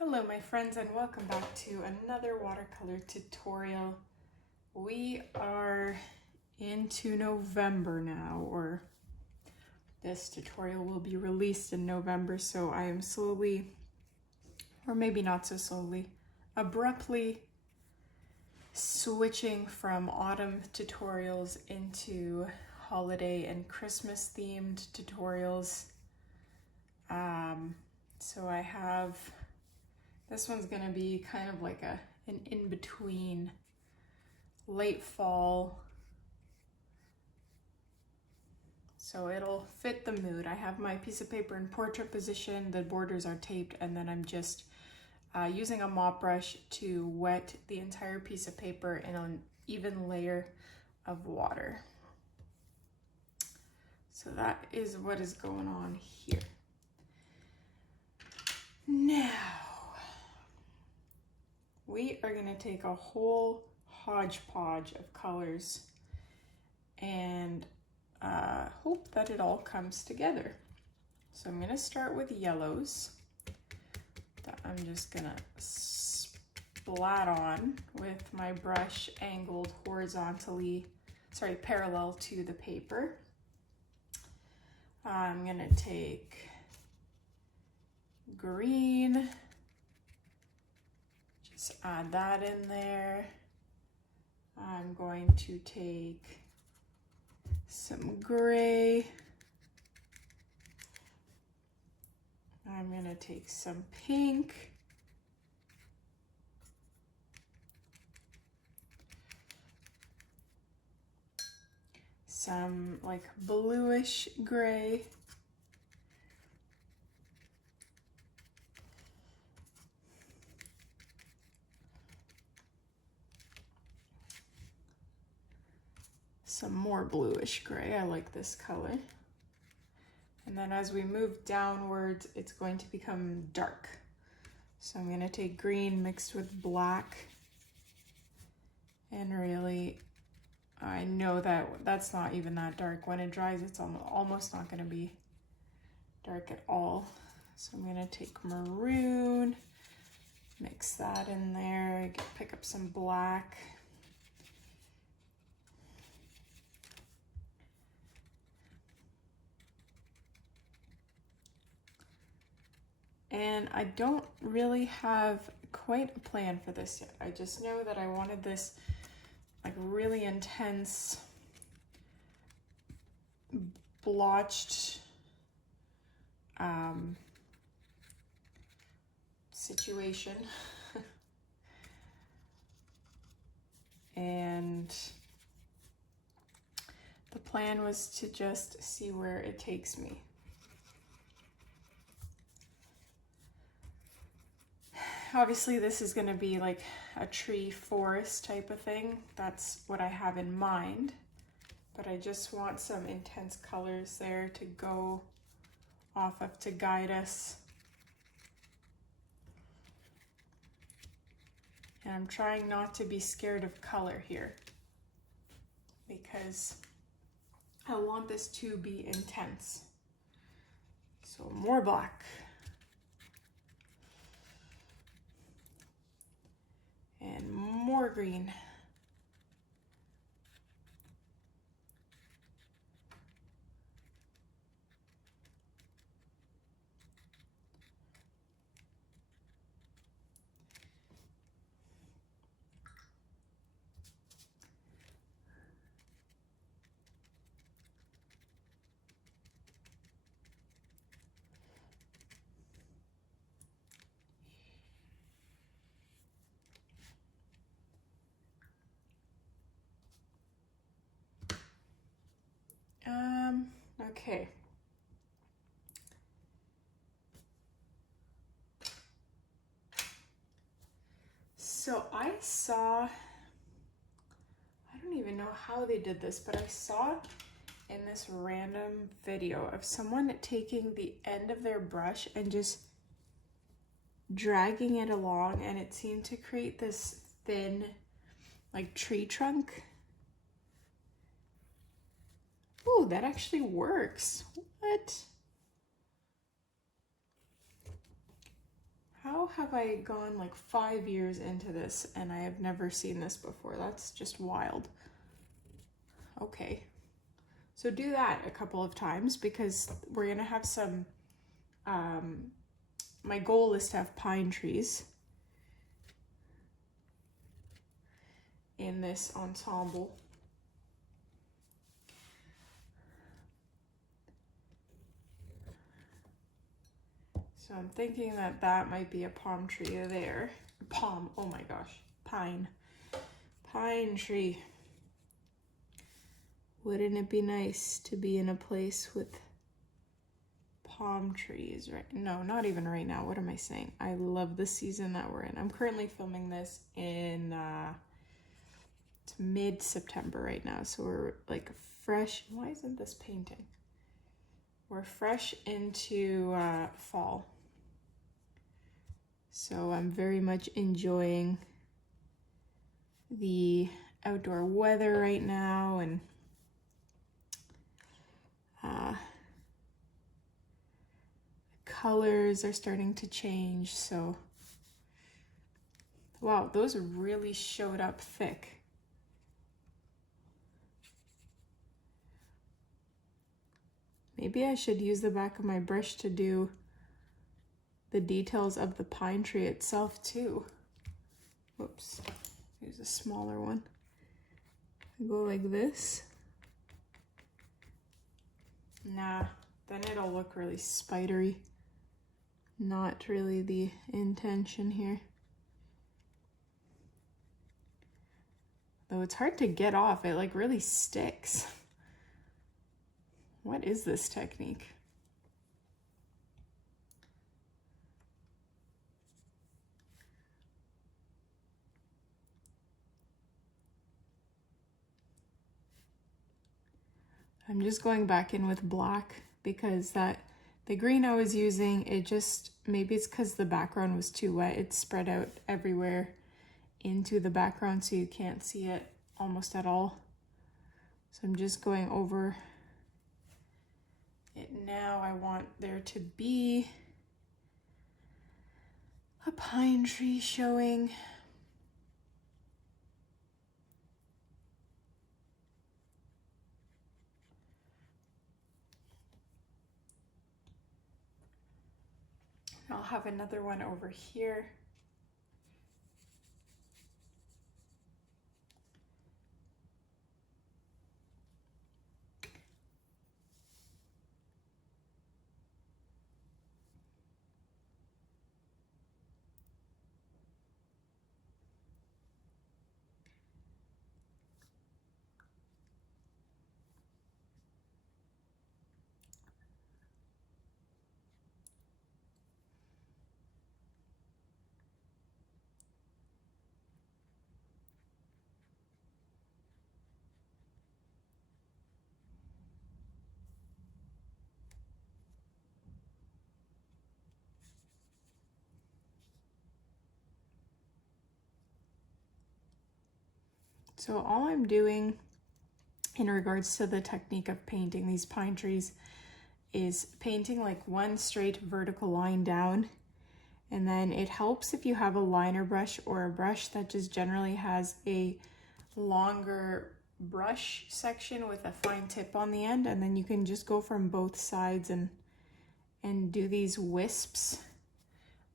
Hello my friends and welcome back to another watercolor tutorial. We are into November now, or this tutorial will be released in November, so I am slowly, or maybe not so slowly, abruptly switching from autumn tutorials into holiday and Christmas themed tutorials. So I have this one's gonna be kind of like an in-between late fall. So it'll fit the mood. I have my piece of paper in portrait position, the borders are taped, and then I'm just using a mop brush to wet the entire piece of paper in an even layer of water. So that is what is going on here. Now, we are going to take a whole hodgepodge of colors and hope that it all comes together. So I'm going to start with yellows that I'm just going to splat on with my brush angled parallel to the paper. I'm going to take green. Just add that in there. I'm going to take some gray. I'm going to take some pink. Some like bluish gray. Some more bluish gray. I like this color. And then as we move downwards, it's going to become dark. So I'm going to take green mixed with black. And really, I know that that's not even that dark. When it dries, it's almost not going to be dark at all. So I'm going to take maroon, mix that in there, pick up some black. And I don't really have quite a plan for this yet. I just know that I wanted this like really intense blotched situation. And the plan was to just see where it takes me. Obviously this is going to be like a tree forest type of thing. That's what I have in mind. But I just want some intense colors there to go off of to guide us. And I'm trying not to be scared of color here because I want this to be intense. So more black. And more green. Okay. So I don't even know how they did this, but I saw in this random video of someone taking the end of their brush and just dragging it along, and it seemed to create this thin like tree trunk. Oh, that actually works. What? How how have I gone like 5 years into this and I have never seen this before? That's just wild. Okay, so do that a couple of times because we're gonna have some, my goal is to have pine trees in this ensemble. So I'm thinking that that might be a palm tree there. Palm, oh my gosh, pine. Pine tree. Wouldn't it be nice to be in a place with palm trees right? No, not even right now. What am I saying? I love the season that we're in. I'm currently filming this in it's mid-September right now. So we're like fresh. Why isn't this painting? We're fresh into fall. So I'm very much enjoying the outdoor weather right now, and colors are starting to change. So wow, those really showed up thick. Maybe I should use the back of my brush to do the details of the pine tree itself too. Whoops, use a smaller one. I go like this. Nah, then it'll look really spidery. Not really the intention here. Though it's hard to get off, it like really sticks. What is this technique? I'm just going back in with black because the green I was using, it just, maybe it's because the background was too wet. It spread out everywhere into the background so you can't see it almost at all. So I'm just going over it now. I want there to be a pine tree showing. I'll have another one over here. So all I'm doing in regards to the technique of painting these pine trees is painting like one straight vertical line down, and then it helps if you have a liner brush or a brush that just generally has a longer brush section with a fine tip on the end, and then you can just go from both sides and do these wisps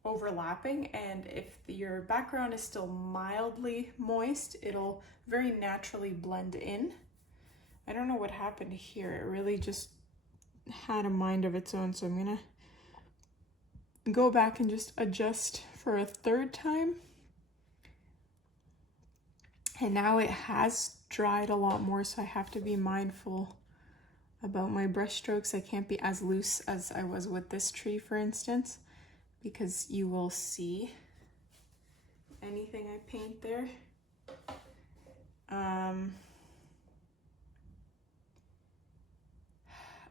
overlapping. And if your background is still mildly moist, it'll very naturally blend in. I don't know what happened here. It really just had a mind of its own. So I'm gonna go back and just adjust for a third time. And now it has dried a lot more, so I have to be mindful about my brush strokes. I can't be as loose as I was with this tree, for instance, because you will see anything I paint there.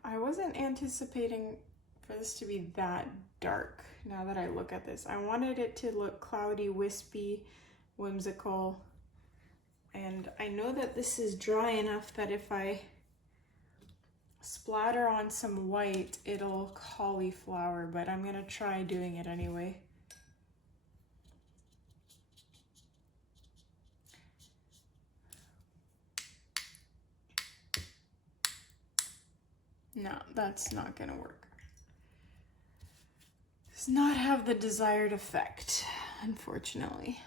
I wasn't anticipating for this to be that dark now that I look at this. I wanted it to look cloudy, wispy, whimsical. And I know that this is dry enough that if I splatter on some white, it'll cauliflower, but I'm gonna try doing it anyway. No, that's not gonna work. Does not have the desired effect, unfortunately.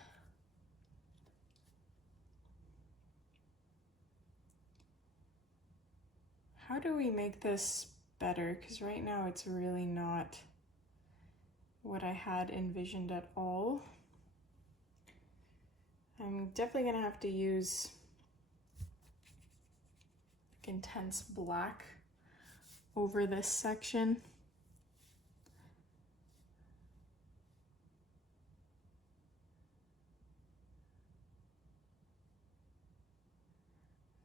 How do we make this better? Because right now it's really not what I had envisioned at all. I'm definitely gonna have to use like intense black over this section.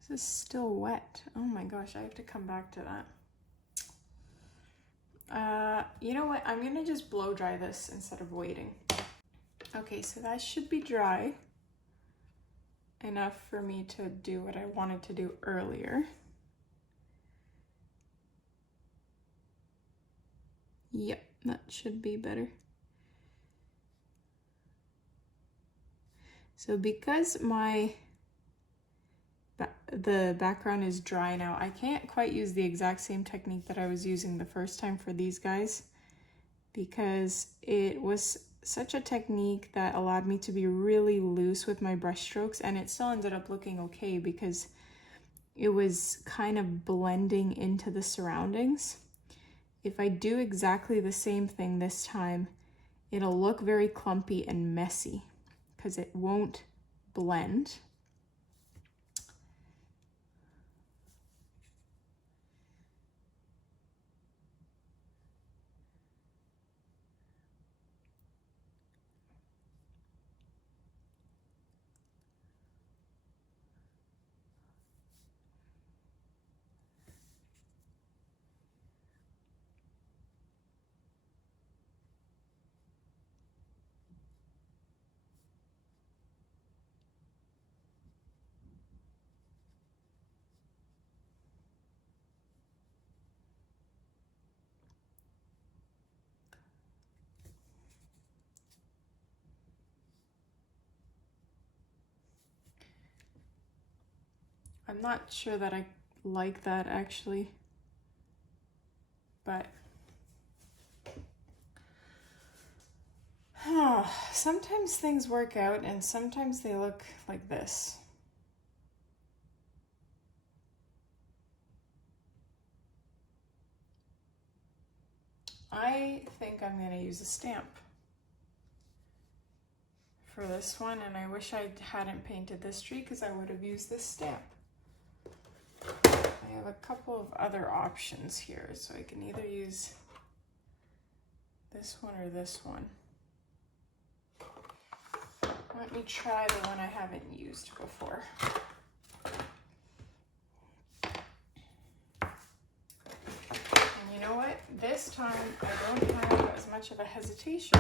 This is still wet. Oh my gosh, I have to come back to that. You know what? I'm gonna just blow dry this instead of waiting. Okay, so that should be dry enough for me to do what I wanted to do earlier. Yep, that should be better. So because the background is dry now, I can't quite use the exact same technique that I was using the first time for these guys, because it was such a technique that allowed me to be really loose with my brush strokes, and it still ended up looking okay because it was kind of blending into the surroundings. If I do exactly the same thing this time, it'll look very clumpy and messy because it won't blend. I'm not sure that I like that actually, but sometimes things work out and sometimes they look like this. I think I'm going to use a stamp for this one, and I wish I hadn't painted this tree because I would have used this stamp. I have a couple of other options here, so I can either use this one or this one. Let me try the one I haven't used before. And you know what? This time I don't have as much of a hesitation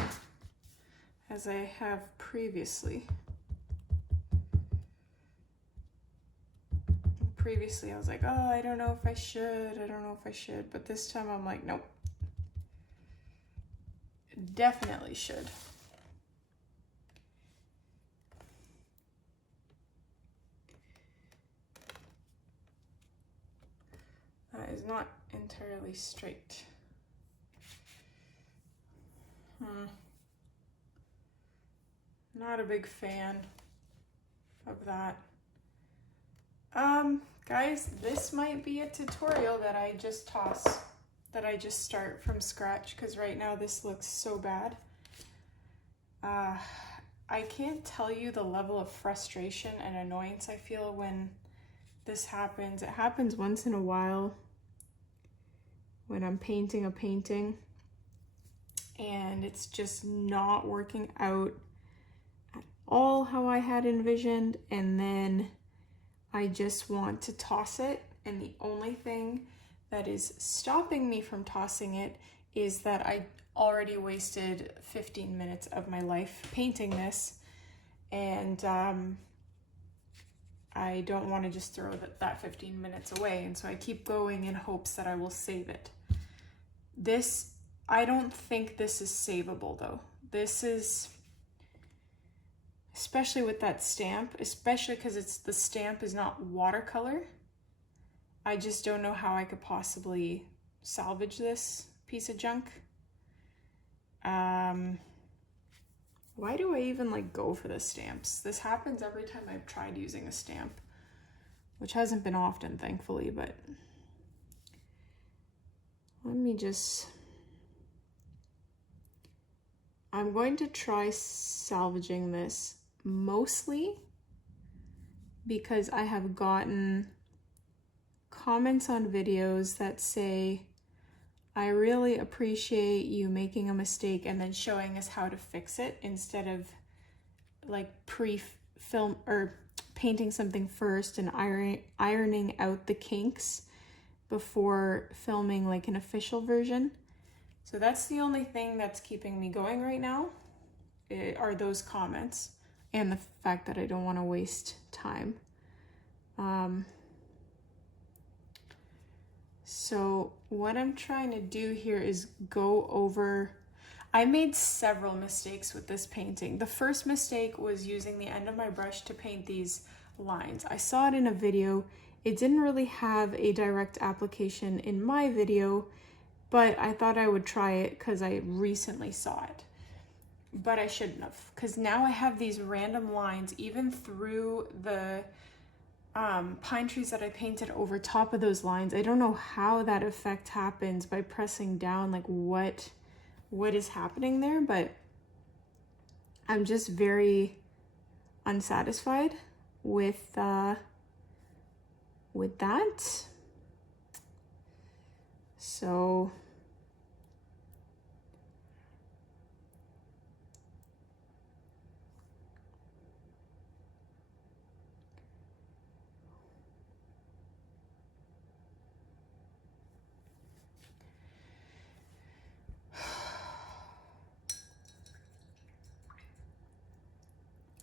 as I have previously. Previously I was like, oh, I don't know if I should, but this time I'm like, nope. Definitely should. That is not entirely straight. Not a big fan of that. Guys, this might be a tutorial that I just toss, that I just start from scratch, because right now this looks so bad. I can't tell you the level of frustration and annoyance I feel when this happens. It happens once in a while when I'm painting a painting and it's just not working out at all how I had envisioned, and then I just want to toss it, and the only thing that is stopping me from tossing it is that I already wasted 15 minutes of my life painting this, and I don't want to just throw that 15 minutes away, and so I keep going in hopes that I will save it. This, I don't think this is savable though. This is, especially with that stamp, especially because the stamp is not watercolor. I just don't know how I could possibly salvage this piece of junk. Why do I even like go for the stamps? This happens every time I've tried using a stamp, which hasn't been often, thankfully, but let me just, I'm going to try salvaging this mostly because I have gotten comments on videos that say, I really appreciate you making a mistake and then showing us how to fix it instead of like pre-film or painting something first and ironing out the kinks before filming like an official version. So that's the only thing that's keeping me going right now, are those comments and the fact that I don't want to waste time. So what I'm trying to do here is go over, I made several mistakes with this painting. The first mistake was using the end of my brush to paint these lines. I saw it in a video. It didn't really have a direct application in my video, but I thought I would try it because I recently saw it. But I shouldn't have, because now I have these random lines even through the pine trees that I painted over top of those lines. I don't know how that effect happens by pressing down, like what is happening there, but I'm just very unsatisfied with that. So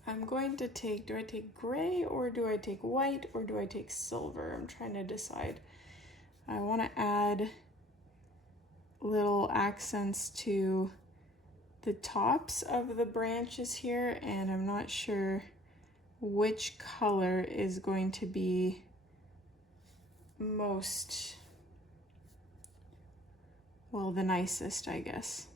I'm going to take, do I take gray or do I take white or do I take silver? I'm trying to decide. I want to add little accents to the tops of the branches here, and I'm not sure which color is going to be most, well, the nicest, I guess.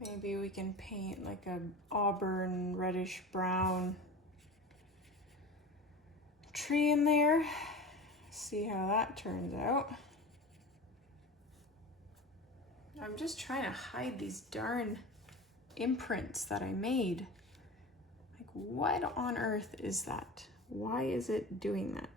Maybe we can paint like a auburn reddish brown tree in there. See how that turns out. I'm just trying to hide these darn imprints that I made. Like, what on earth is that? Why is it doing that?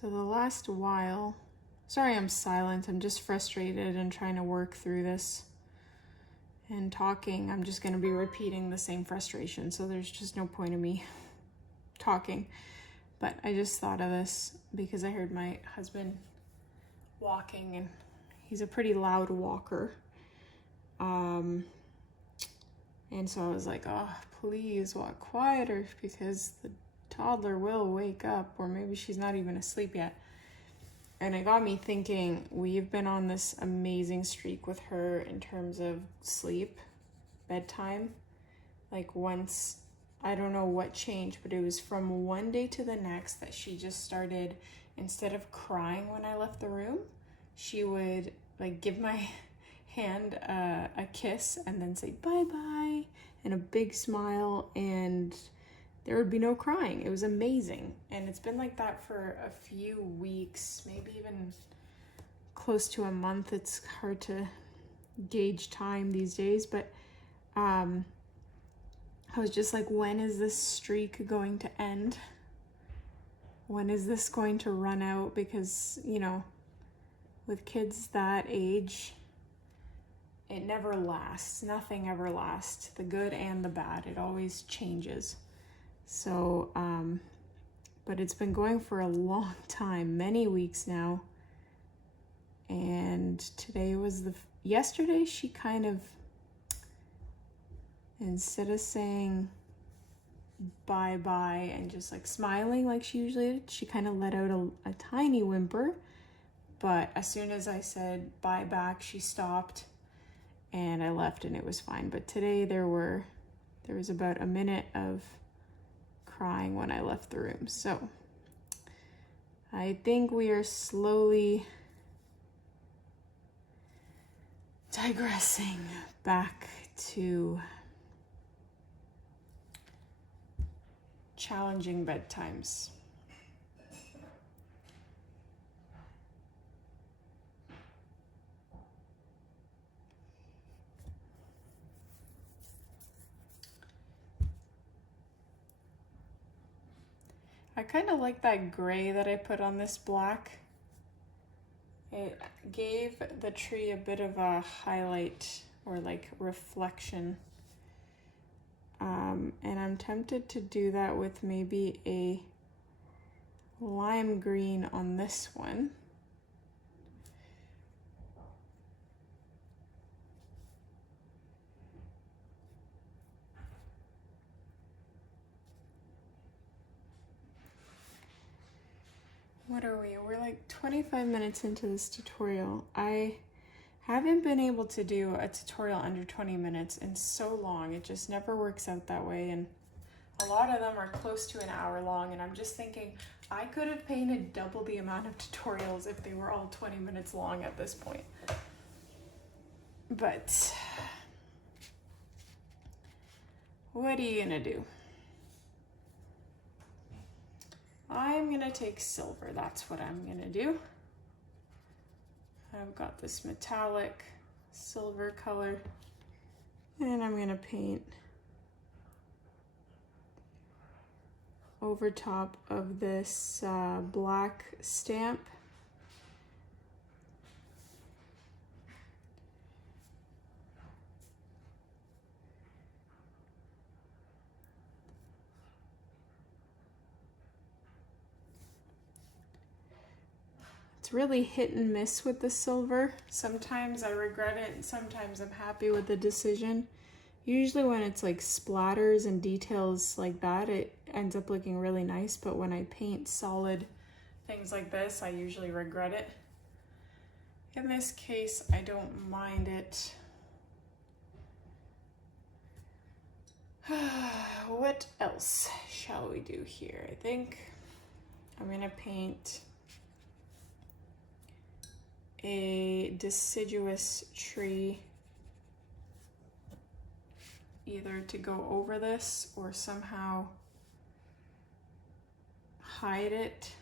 So the last while, sorry I'm silent, I'm just frustrated and trying to work through this. And talking, I'm just gonna be repeating the same frustration, so there's just no point in me talking. But I just thought of this because I heard my husband walking, and he's a pretty loud walker. And so I was like, oh, please walk quieter because the toddler will wake up, or maybe she's not even asleep yet. And it got me thinking, we've been on this amazing streak with her in terms of sleep, bedtime. Like once, I don't know what changed, but it was from one day to the next that she just started, instead of crying when I left the room, she would like give my hand a kiss and then say bye-bye and a big smile, and there would be no crying. It was amazing. And it's been like that for a few weeks, maybe even close to a month. It's hard to gauge time these days, but I was just like, when is this streak going to end? When is this going to run out? Because, you know, with kids that age, it never lasts. Nothing ever lasts. The good and the bad. It always changes. So, but it's been going for a long time, many weeks now. And today was yesterday she kind of, instead of saying bye-bye and just like smiling like she usually did, she kind of let out a tiny whimper. But as soon as I said bye back, she stopped and I left and it was fine. But today there was about a minute of crying when I left the room. So I think we are slowly digressing back to challenging bedtimes. I kind of like that gray that I put on this black. It gave the tree a bit of a highlight or like reflection. And I'm tempted to do that with maybe a lime green on this one. What are we? We're like 25 minutes into this tutorial. I haven't been able to do a tutorial under 20 minutes in so long. It just never works out that way. And a lot of them are close to an hour long. And I'm just thinking I could have painted double the amount of tutorials if they were all 20 minutes long at this point. But what are you gonna do? I'm gonna take silver. That's what I'm gonna do. I've got this metallic silver color and I'm gonna paint over top of this black stamp. It's really hit and miss with the silver. Sometimes I regret it and sometimes I'm happy with the decision. Usually when it's like splatters and details like that, it ends up looking really nice, but when I paint solid things like this, I usually regret it. In this case, I don't mind it. What else shall we do here? I think I'm gonna paint a deciduous tree, either to go over this or somehow hide it.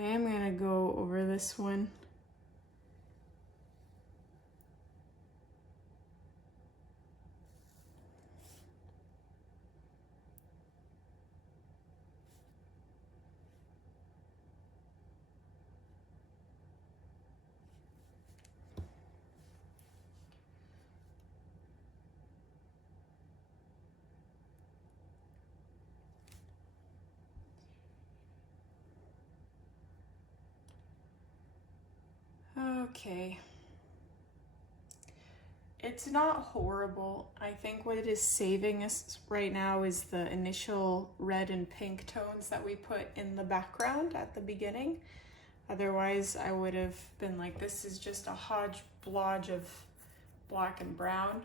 I am gonna go over this one. Okay. It's not horrible. I think what it is saving us right now is the initial red and pink tones that we put in the background at the beginning. Otherwise, I would have been like, this is just a hodgepodge of black and brown.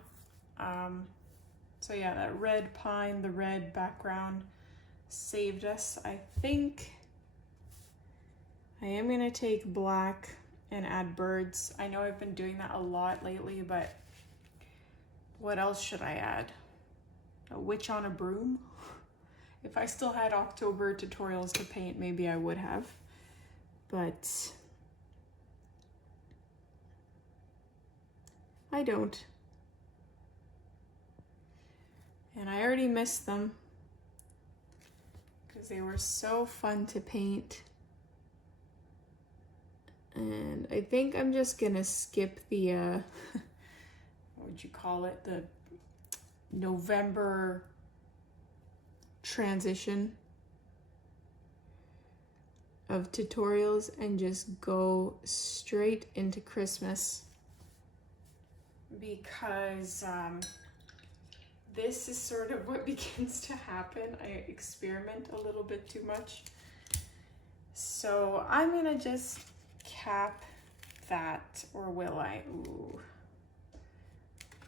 So yeah, that red pine, the red background saved us. I think I am gonna take black and add birds. I know I've been doing that a lot lately, but what else should I add? A witch on a broom? If I still had October tutorials to paint, maybe I would have, but I don't. And I already missed them because they were so fun to paint. And I think I'm just gonna skip the, what would you call it? The November transition of tutorials and just go straight into Christmas, because this is sort of what begins to happen. I experiment a little bit too much. So I'm gonna just cap that, or will I? Ooh.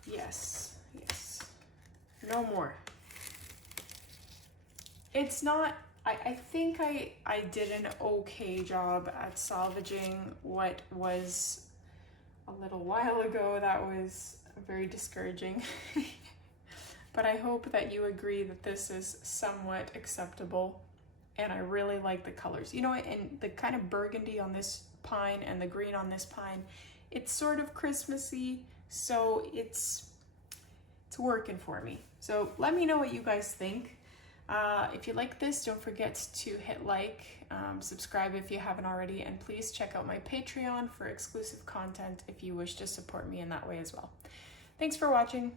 Yes, yes. No more. It's not, I think I did an okay job at salvaging what was a little while ago that was very discouraging. But I hope that you agree that this is somewhat acceptable, and I really like the colors. You know, and the kind of burgundy on this pine and the green on this pine, it's sort of Christmassy, so it's working for me. So let me know what you guys think. If you like this, don't forget to hit like, subscribe if you haven't already, and please check out my Patreon for exclusive content if you wish to support me in that way as well. Thanks for watching.